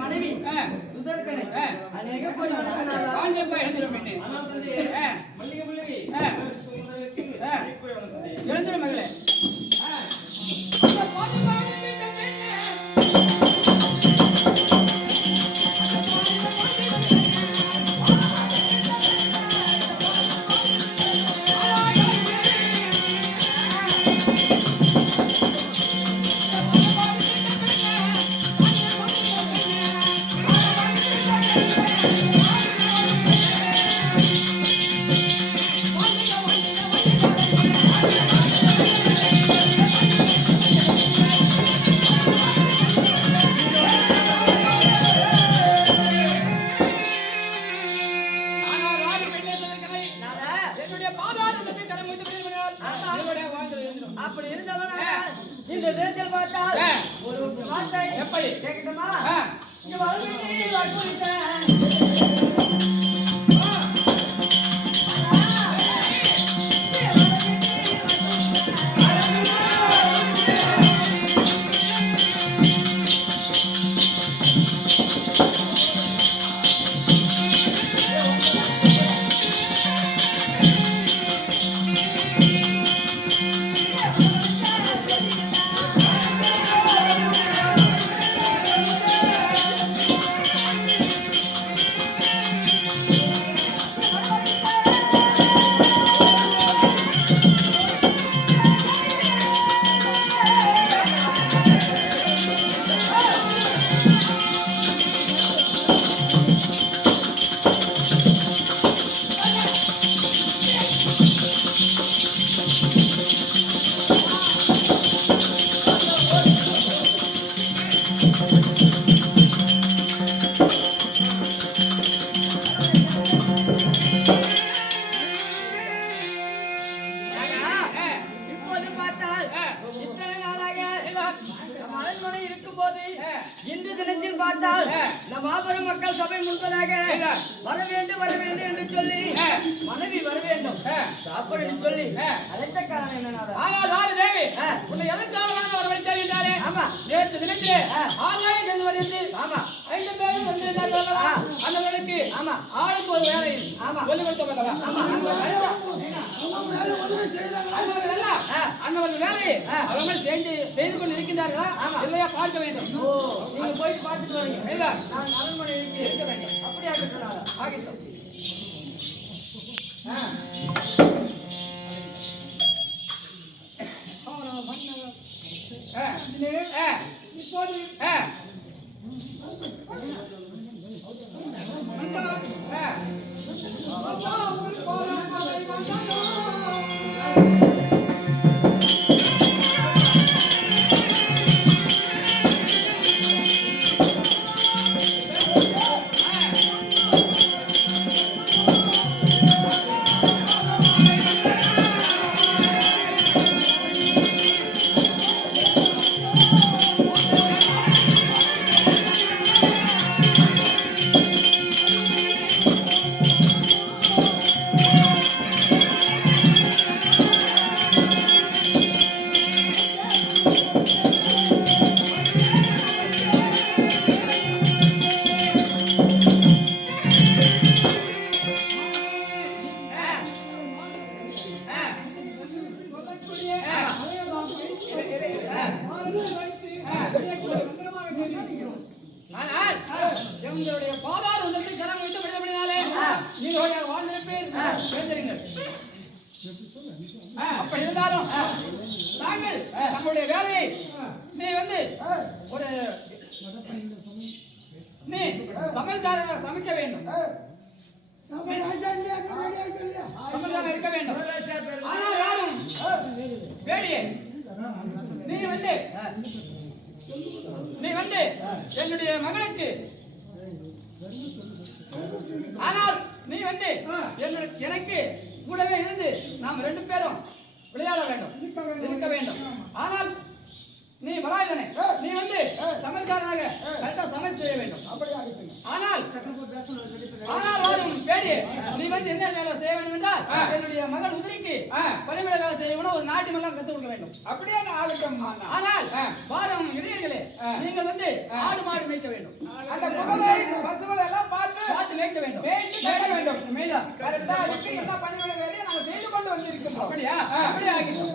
மனைவி சுதர்கனை அநேக கோடி மகளே அப்படி இருந்தாலும் இந்த தேர்தல் பார்த்தால் ஒரு வார்த்தை எப்படி கேட்கட்டுமா? இங்க வற்புறுத்தேன் இன்று தினத்தில் பார்த்தால் நம் மாபெரும் மக்கள் சபை முன்பதாக வர வேண்டும் என்று சொல்லி மனைவி வர வேண்டும் சாப்பிட சொல்லி அழைத்த காரணம் என்னன்னா தேவி உன்னை எதற்காக வரவழைத்தார் என்றாலே ஆமா நேற்று தினத்திலே ஆகாய சென்று வருகிறது ஆமா 5 பேரும் வந்திருந்தார்கள் அல்லவா அந்தவர்களுக்கு ஆமா ஆளுக்கு ஒரு வேலை ஆமா சொல்லி கொடுத்தோம் அல்லவா அந்த ஒரு வேலையை அவங்க செய்து கொண்டு இருக்கின்றார்களா இல்லையா பார்க்க வேண்டும். நீங்க போயிட்டு பார்த்துட்டு வரீங்க. நான் அரண்மனை இருக்க வேண்டும். அப்படியே ஆகட்டும். எங்களுடைய பாதார் உள்ளத்தை ஜனம் விட்டு விடுதபடினாலே நீங்களுடைய வாழ்ந்திருப்பீர். அப்படி இருந்தாலும் நாங்கள் நம்முடைய வேலையை நீ வந்து ஒரு நீ சமையல்காரங்க சமைக்க வேண்டும். சமையல்காரங்க இருக்க வேண்டும். ஆனால் யாரும் வேடியே நீ வந்து என்னுடைய மகனுக்கு ஆனால் நீ வந்து எனக்கு கூடவே இருந்து நாம் 2 பேரும் விளையாட வேண்டும் இருக்க வேண்டும். ஆனால் நீ மலாயனே நீ வந்து சமையல்காரனாக கரெக்டா சமையல் செய்ய வேண்டும். ஆனால் வாரும் பேடியே நீ வந்து என்ன வேலை செய்ய வேண்டும் என்றால் என்னுடைய மகன் உதிரிக்கு பணிவிடை வேலை செய்யணும். ஒரு நாட்டியமெல்லாம் கற்றுக் கொடுக்க வேண்டும். அப்படியே ஆகட்டும். ஆனால் வாரம் இளைஞர்களே நீங்கள் வந்து ஆடு மாடு மேய்க்க வேண்டும். அந்த பசுகளை எல்லாம் பார்த்து மேய்க்க வேண்டும். மேய்க்க வேண்டும். எல்லா பணிவிடை வேலையை நாங்கள் செய்து கொண்டு வந்திருக்கிறோம். அப்படியா? அப்படியே ஆகிட்டோம்.